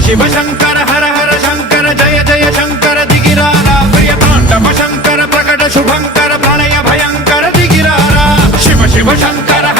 शिव शंकर हर हर शंकर जय जय शंकर दिगिरारा प्रिय तांडव शंकर प्रकट शुभंकर प्रणय भयंकर दिगिरारा शिव शिव शंकर